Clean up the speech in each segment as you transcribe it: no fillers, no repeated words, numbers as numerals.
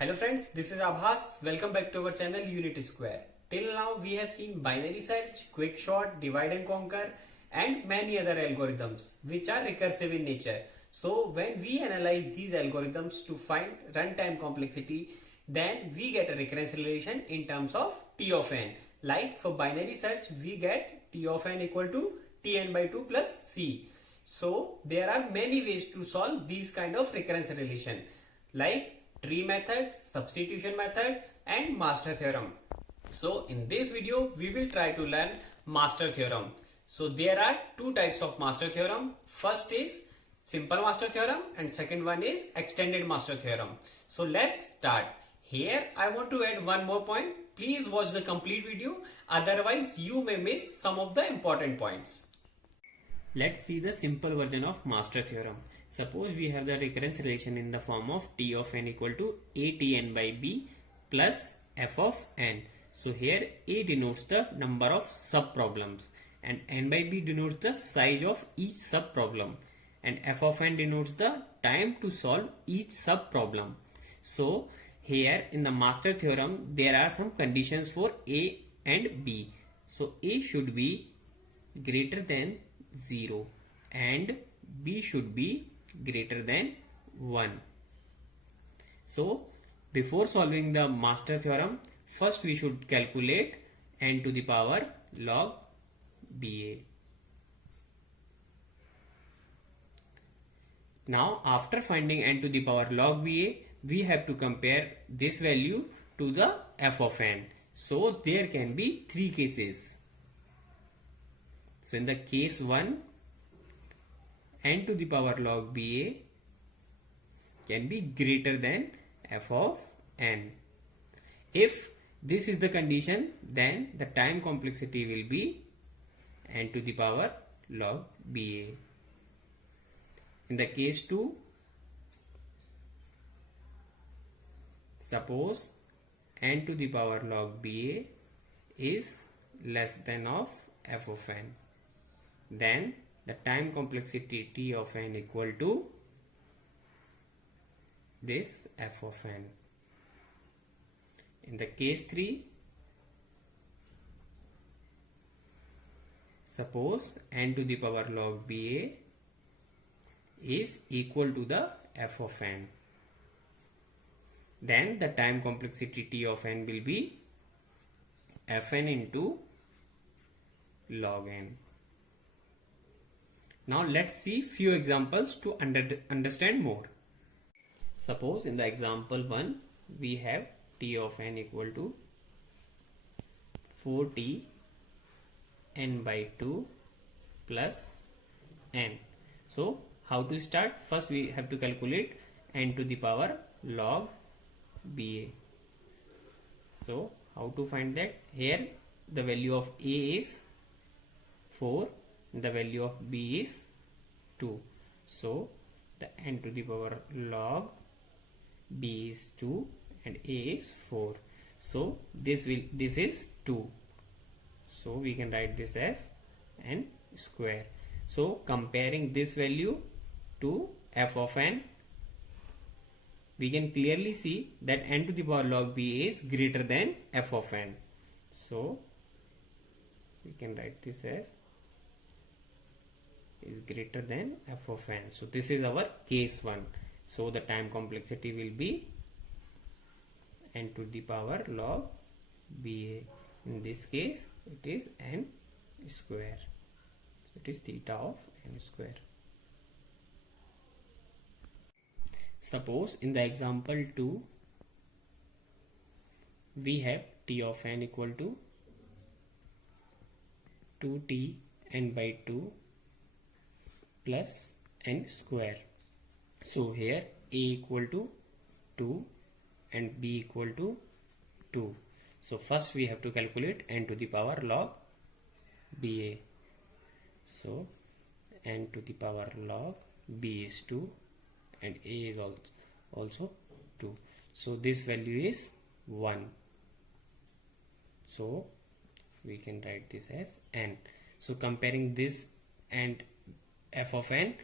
Hello friends, this is Abhas. Welcome back to our channel Unit Square. Till now we have seen binary search, quick sort, divide and conquer and many other algorithms which are recursive in nature. So when we analyze these algorithms to find runtime complexity, then we get a recurrence relation in terms of T of n. Like for binary search, we get T of n equal to Tn by 2 plus C. So there are many ways to solve these kind of recurrence relation, like tree method, substitution method and master theorem. So in this video we will try to learn master theorem. So there are two types of master theorem. First is simple master theorem and second one is extended master theorem. So let's start. Here I want to add one more point. Please watch the complete video, otherwise you may miss some of the important points. Let's see the simple version of master theorem. Suppose we have the recurrence relation in the form of T of n equal to Atn by b plus f of n. So here A denotes the number of sub-problems and n by b denotes the size of each sub-problem and f of n denotes the time to solve each sub-problem. So here in the master theorem there are some conditions for A and b. So A should be greater than 0 and b should be greater than 1. So before solving the master theorem, first we should calculate n to the power log ba. Now after finding n to the power log ba, we have to compare this value to the f of n. So there can be three cases. So in the case 1, n to the power log ba can be greater than f of n. If this is the condition, then the time complexity will be n to the power log ba. In the case 2, suppose n to the power log ba is less than of f of n, then the time complexity T of n equal to this f of n. In the case 3, suppose n to the power log ba is equal to the f of n, then the time complexity T of n will be fn into log n. Now let's see few examples to understand more. Suppose in the example 1 we have T of n equal to 4t n by 2 plus n. So how to start? First we have to calculate n to the power log ba. So how to find that? Here the value of a is 4, the value of b is 2. So the n to the power log b is 2 and a is 4. So this is 2. So we can write this as n square. So comparing this value to f of n, we can clearly see that n to the power log b is greater than f of n. So we can write this as is greater than f of n. So this is our case 1. So the time complexity will be n to the power log ba. In this case it is n square. So it is theta of n square. Suppose in the example 2 we have T of n equal to 2t n by 2 plus n square. So here a equal to 2 and b equal to 2. So first we have to calculate n to the power log ba. So n to the power log b is 2 and a is also 2. So this value is 1. So we can write this as n. So comparing this and f of n,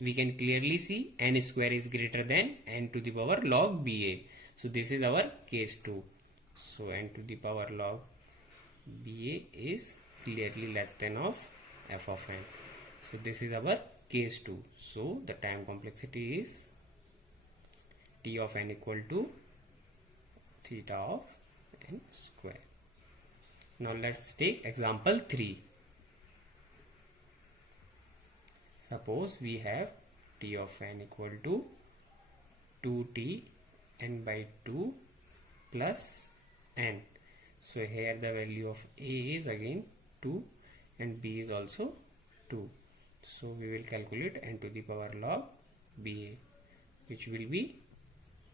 we can clearly see n square is greater than n to the power log ba. So this is our case 2. So n to the power log BA is clearly less than of f of n. So this is our case 2. So the time complexity is T of n equal to theta of n square. Now let's take example 3. Suppose we have T of n equal to 2t n by 2 plus n. So here the value of A is again 2 and B is also 2. So we will calculate n to the power log BA, which will be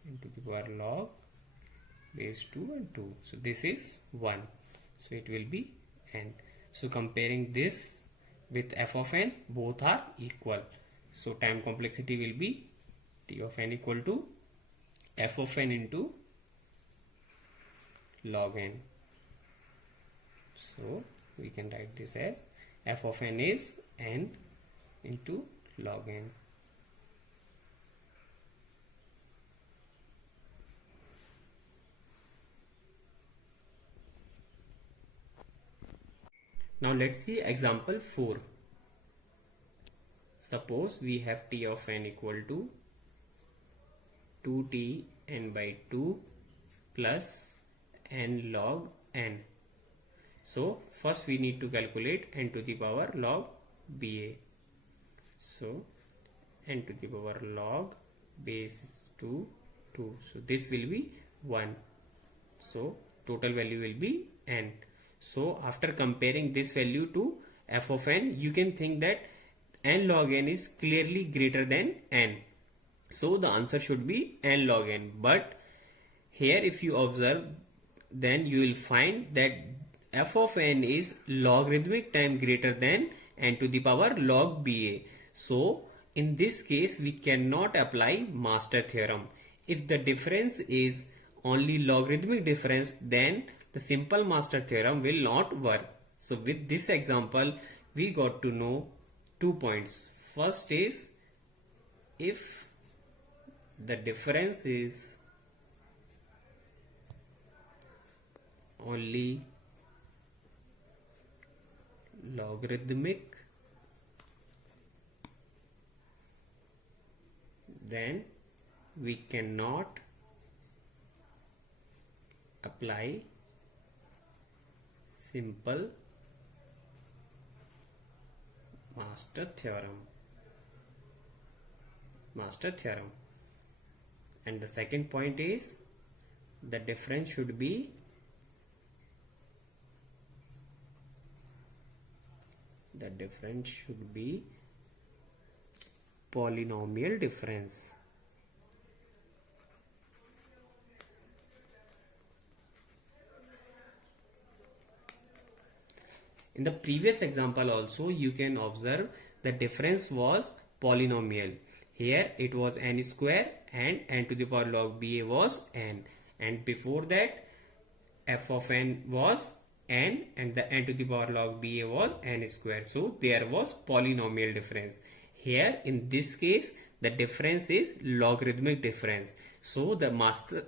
n to the power log base 2 and 2. So this is 1. So it will be n. So comparing this with f of n, both are equal. So time complexity will be T of n equal to f of n into log n. So we can write this as f of n is n into log n. Now let's see example 4. Suppose we have T of n equal to 2t n by 2 plus n log n. So first we need to calculate n to the power log BA. So n to the power log base 2, 2. So this will be 1. So total value will be n. So after comparing this value to f of n, you can think that n log n is clearly greater than n. So the answer should be n log n. But here if you observe, then you will find that f of n is logarithmic time greater than n to the power log BA. So in this case we cannot apply master theorem. If the difference is only logarithmic difference, then the simple master theorem will not work. So with this example we got to know 2 points. First is, if the difference is only logarithmic, then we cannot apply simple master theorem. And the second point is, the difference should be polynomial difference. In the previous example also you can observe the difference was polynomial. Here it was n square and n to the power log BA was n, and before that f of n was n and the n to the power log BA was n square. So there was polynomial difference. Here in this case the difference is logarithmic difference. So the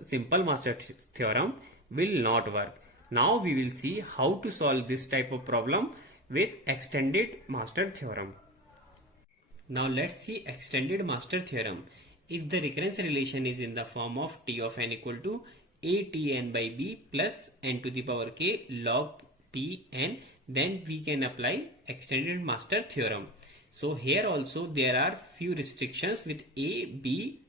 simple master theorem will not work. Now we will see how to solve this type of problem with extended master theorem. Now let's see extended master theorem. If the recurrence relation is in the form of T of n equal to ATn by B plus n to the power k log Pn, then we can apply extended master theorem. So here also there are few restrictions with A, B,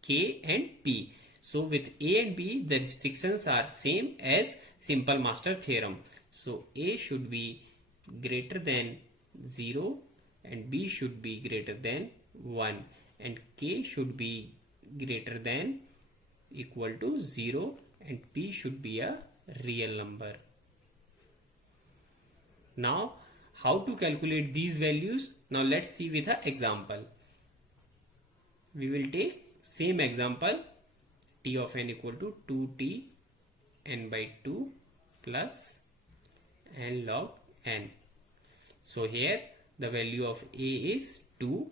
K and P. So with A and B the restrictions are same as simple master theorem. So A should be greater than 0 and B should be greater than 1 and K should be greater than equal to 0 and P should be a real number. Now how to calculate these values? Now let's see with an example. We will take same example, T of n equal to 2t n by 2 plus n log n. So here the value of A is 2,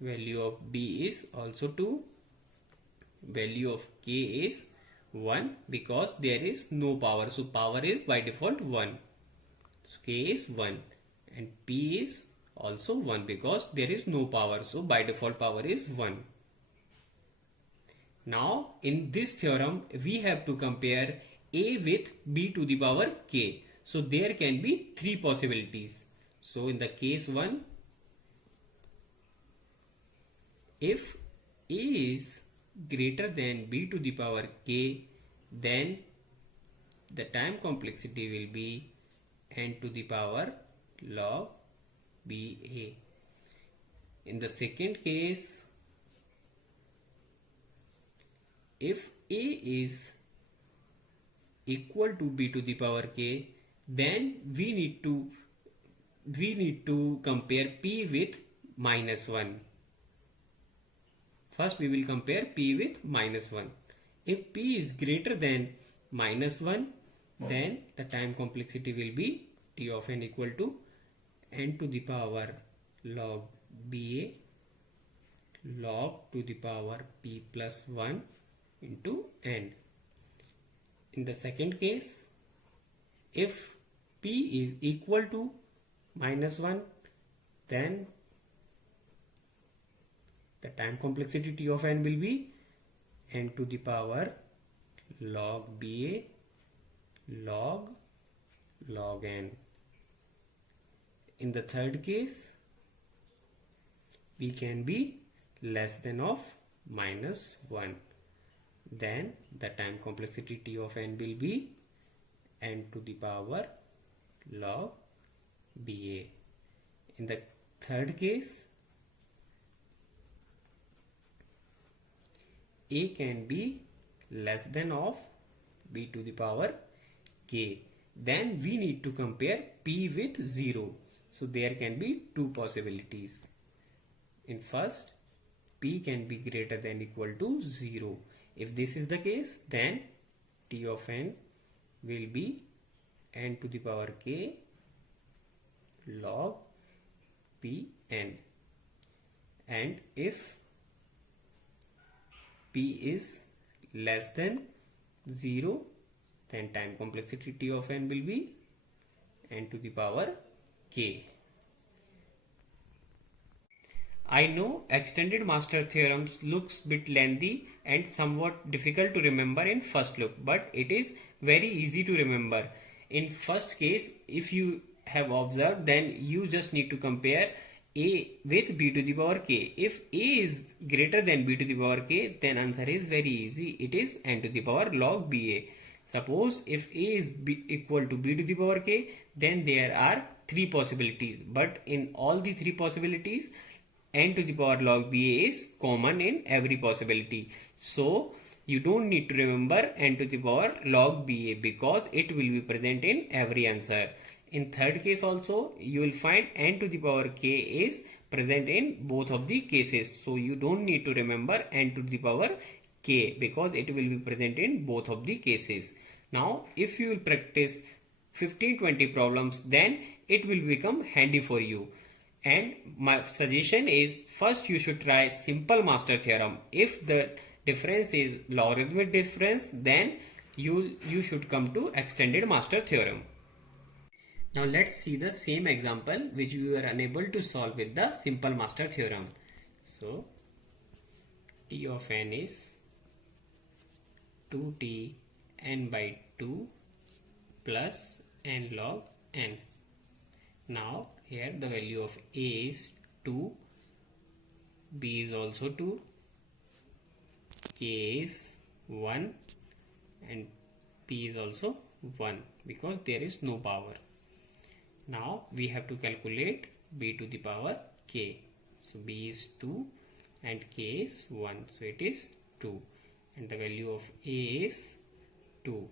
value of B is also 2 value of k is 1 because there is no power. So power is by default 1. So k is 1 and p is also 1 because there is no power. So by default power is 1. Now in this theorem we have to compare a with b to the power k. So there can be three possibilities. So in the case 1, if a is greater than b to the power k, then the time complexity will be n to the power log ba. In the second case, if a is equal to b to the power k, then we need to compare p with minus 1. First we will compare p with minus 1. If p is greater than minus 1, then the time complexity will be t of n equal to n to the power log ba log to the power p plus 1 into n. In the second case, if p is equal to minus 1, then the time complexity t of n will be n to the power log ba log n. In the third case, p can be less than of minus 1. Then the time complexity t of n will be n to the power log ba. In the third case, a can be less than of b to the power k. Then we need to compare p with 0. So there can be two possibilities. In first, p can be greater than equal to 0. If this is the case, then t of n will be n to the power k log pn. And if p is less than 0, then time complexity t of n will be n to the power k. I know extended master theorems looks bit lengthy and somewhat difficult to remember in first look, but it is very easy to remember. In first case, if you have observed, then you just need to compare a with b to the power k. If a is greater than b to the power k, then answer is very easy. It is n to the power log ba. Suppose if a is equal to b to the power k, then there are three possibilities. But in all the three possibilities, n to the power log ba is common in every possibility. So you don't need to remember n to the power log ba because it will be present in every answer. In third case also, you will find n to the power k is present in both of the cases. So you don't need to remember n to the power k because it will be present in both of the cases. Now if you will practice 15-20 problems, then it will become handy for you. And my suggestion is, first you should try simple master theorem. If the difference is logarithmic difference, then you should come to extended master theorem. Now let's see the same example which we were unable to solve with the simple master theorem. So t of n is 2t n by 2 plus n log n. Now here the value of a is 2, b is also 2, k is 1 and p is also 1 because there is no power. Now we have to calculate b to the power k. So b is 2 and k is 1. So it is 2 and the value of a is 2.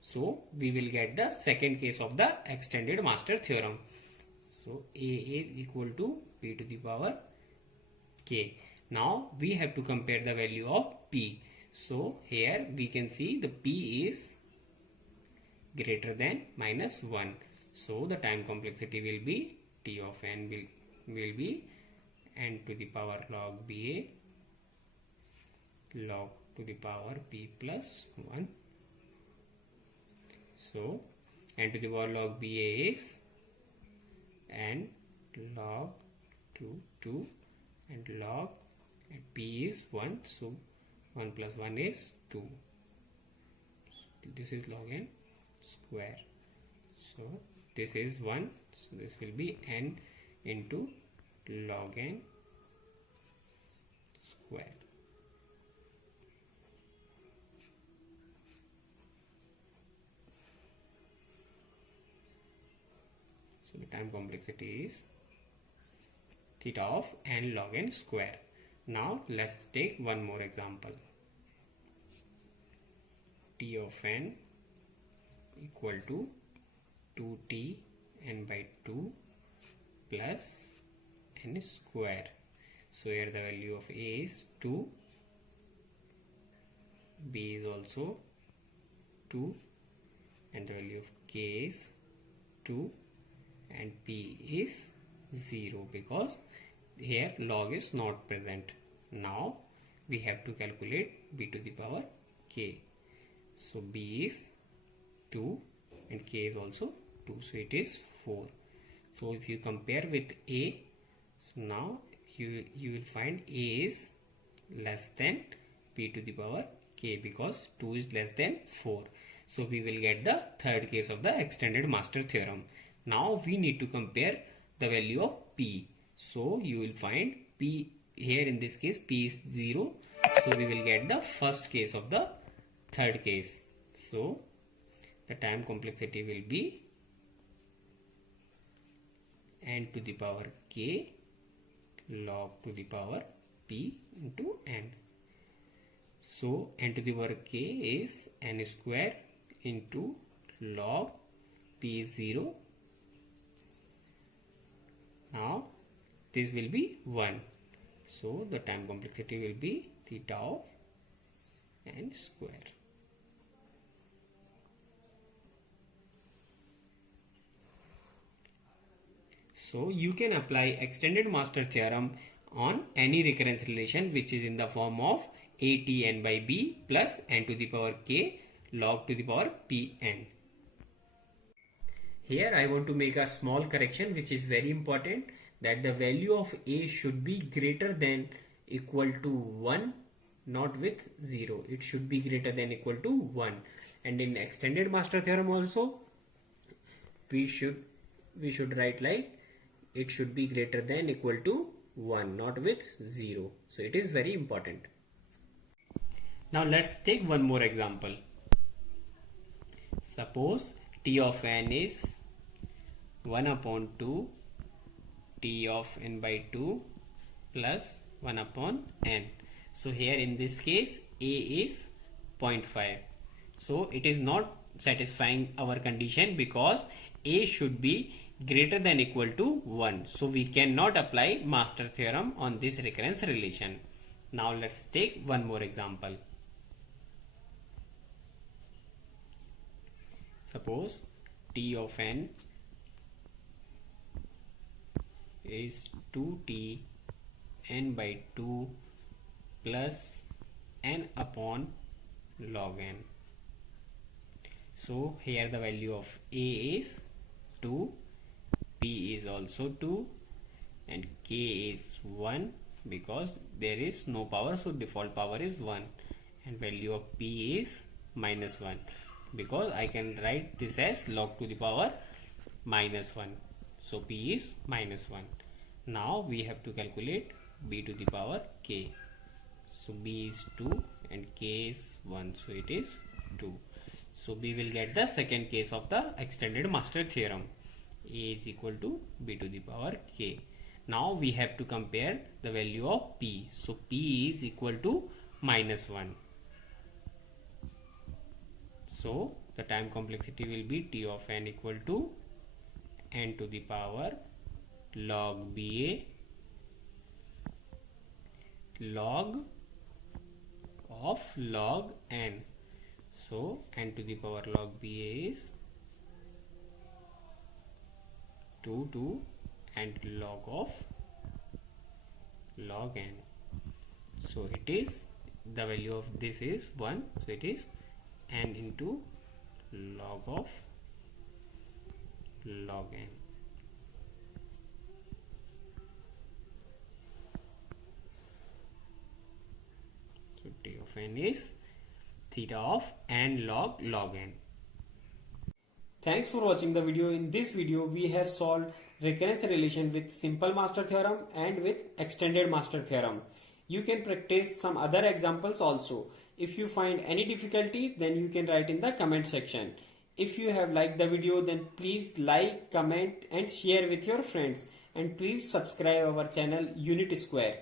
So we will get the second case of the extended master theorem. So a is equal to b to the power k. Now we have to compare the value of p. So here we can see the p is greater than minus 1. So the time complexity will be t of n will be n to the power log ba log to the power p plus 1. So n to the power log ba is n log 2 and log p is 1. So 1 plus 1 is 2. So this is log n square. So this is 1. So this will be n into log n square. So the time complexity is theta of n log n square. Now let's take one more example. T of n equal to 2t n by 2 plus n square. So here the value of a is 2, b is also 2, and the value of k is 2, and p is 0 because here log is not present. Now we have to calculate b to the power k. So b is 2 and k is also 2, so it is 4. So if you compare with a, so now you will find a is less than b to the power k because 2 is less than 4. So we will get the third case of the extended master theorem. Now we need to compare the value of p. So you will find p here in this case p is 0. So we will get the first case of the third case. So the time complexity will be n to the power k log to the power p into n. So n to the power k is n square into log p is 0. Now this will be 1. So the time complexity will be theta of n square. So you can apply extended master theorem on any recurrence relation which is in the form of atn by b plus n to the power k log to the power pn. Here I want to make a small correction which is very important, that the value of a should be greater than equal to 1, not with 0. It should be greater than equal to 1. And in extended master theorem also we should write like it should be greater than equal to 1, not with 0. So it is very important. Now let's take one more example. Suppose t of n is 1 upon 2 t of n by 2 plus 1 upon n. So here in this case a is 0.5. So it is not satisfying our condition because a should be greater than equal to 1. So we cannot apply master theorem on this recurrence relation. Now let's take one more example. Suppose t of n is 2t n by 2 plus n upon log n. So here the value of a is 2, p is also 2, and k is 1 because there is no power, so default power is 1, and value of p is minus 1 because I can write this as log to the power minus 1. So p is minus 1. Now we have to calculate b to the power k. So b is 2 and k is 1, so it is 2. So we will get the second case of the extended master theorem. A is equal to b to the power k. Now we have to compare the value of p. So p is equal to minus 1. So the time complexity will be t of n equal to n to the power log ba log of log n. So n to the power log ba is 2 and log of log n. So it is the value of this is 1, so it is n into log of log n. So t of n is theta of n log n. Thanks for watching the video. In this video we have solved recurrence relation with simple master theorem and with extended master theorem. You can practice some other examples also. If you find any difficulty, then you can write in the comment section. If you have liked the video, then please like, comment and share with your friends, and please subscribe our channel Unit Square.